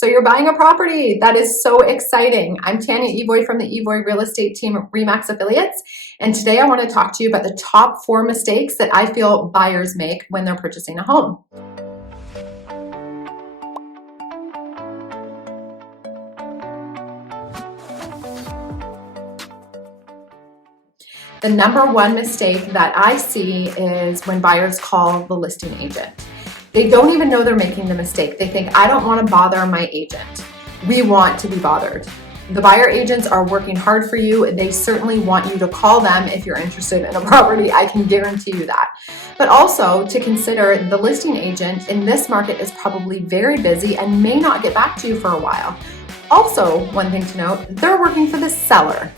So you're buying a property. That is so exciting. I'm Tanya Evoy from the Evoy Real Estate team at RE/MAX Affiliates. And today I want to talk to you about the top 4 mistakes that I feel buyers make when they're purchasing a home. The number 1 mistake that I see is when buyers call the listing agent. They don't even know they're making the mistake. They think, I don't want to bother my agent. We want to be bothered. The buyer agents are working hard for you. They certainly want you to call them if you're interested in a property. I can guarantee you that. But also to consider, the listing agent in this market is probably very busy and may not get back to you for a while. Also, one thing to note, they're working for the seller.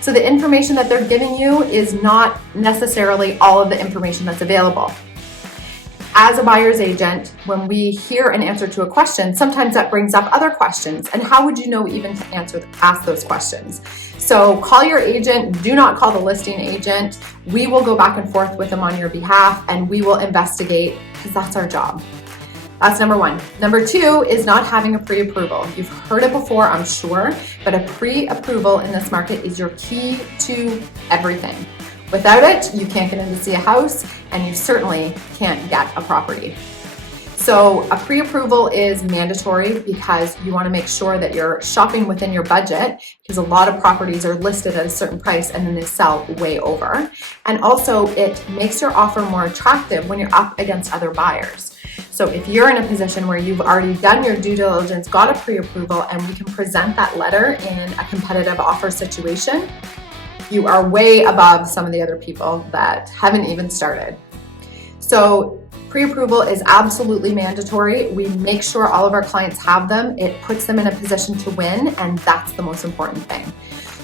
So the information that they're giving you is not necessarily all of the information that's available. As a buyer's agent, when we hear an answer to a question, sometimes that brings up other questions. And how would you know even to ask those questions? So call your agent, do not call the listing agent. We will go back and forth with them on your behalf and we will investigate, because that's our job. That's number 1. Number 2 is not having a pre-approval. You've heard it before, I'm sure, but a pre-approval in this market is your key to everything. Without it, you can't get in to see a house and you certainly can't get a property. So a pre-approval is mandatory because you want to make sure that you're shopping within your budget, because a lot of properties are listed at a certain price and then they sell way over. And also it makes your offer more attractive when you're up against other buyers. So if you're in a position where you've already done your due diligence, got a pre-approval, and we can present that letter in a competitive offer situation, you are way above some of the other people that haven't even started. So pre-approval is absolutely mandatory. We make sure all of our clients have them. It puts them in a position to win, and that's the most important thing.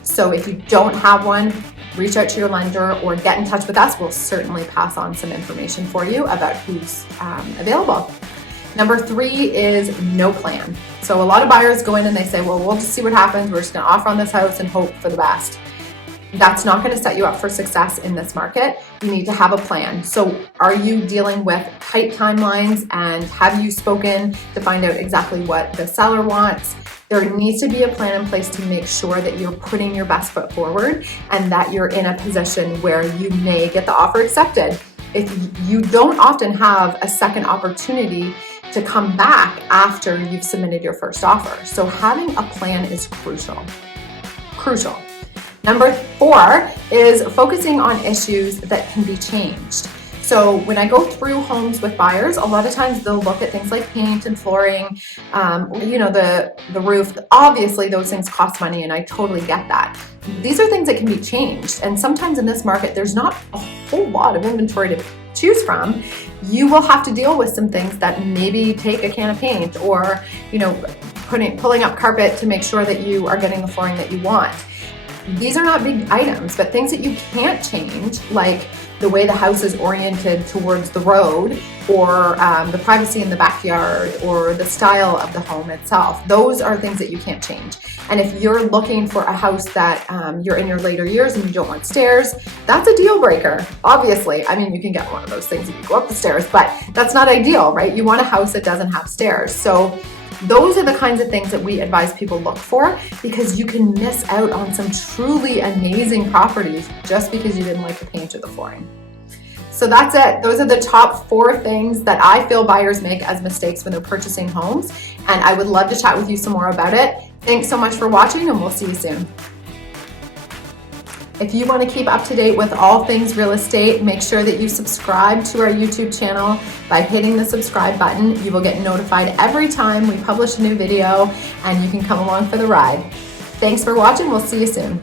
So if you don't have one, reach out to your lender or get in touch with us. We'll certainly pass on some information for you about who's available. Number 3 is no plan. So a lot of buyers go in and they say, well, we'll just see what happens. We're just gonna offer on this house and hope for the best. That's not going to set you up for success in this market. You need to have a plan. So are you dealing with tight timelines, and have you spoken to find out exactly what the seller wants? There needs to be a plan in place to make sure that you're putting your best foot forward and that you're in a position where you may get the offer accepted. If you don't often have a second opportunity to come back after you've submitted your first offer. So having a plan is crucial. Crucial. Number 4 is focusing on issues that can be changed. So when I go through homes with buyers, a lot of times they'll look at things like paint and flooring, the roof. Obviously those things cost money and I totally get that. These are things that can be changed. And sometimes in this market, there's not a whole lot of inventory to choose from. You will have to deal with some things that maybe take a can of paint or, pulling up carpet to make sure that you are getting the flooring that you want. These are not big items, but things that you can't change, like the way the house is oriented towards the road, or the privacy in the backyard, or the style of the home itself. Those are things that you can't change. And if you're looking for a house that you're in your later years and you don't want stairs, that's a deal breaker. Obviously, I mean, you can get one of those things if you go up the stairs, but that's not ideal, right? You want a house that doesn't have stairs. So those are the kinds of things that we advise people look for, because you can miss out on some truly amazing properties just because you didn't like the paint or the flooring. So that's it. Those are the top 4 things that I feel buyers make as mistakes when they're purchasing homes. And I would love to chat with you some more about it. Thanks so much for watching, and we'll see you soon. If you want to keep up to date with all things real estate, make sure that you subscribe to our YouTube channel by hitting the subscribe button. You will get notified every time we publish a new video, and you can come along for the ride. Thanks for watching. We'll see you soon.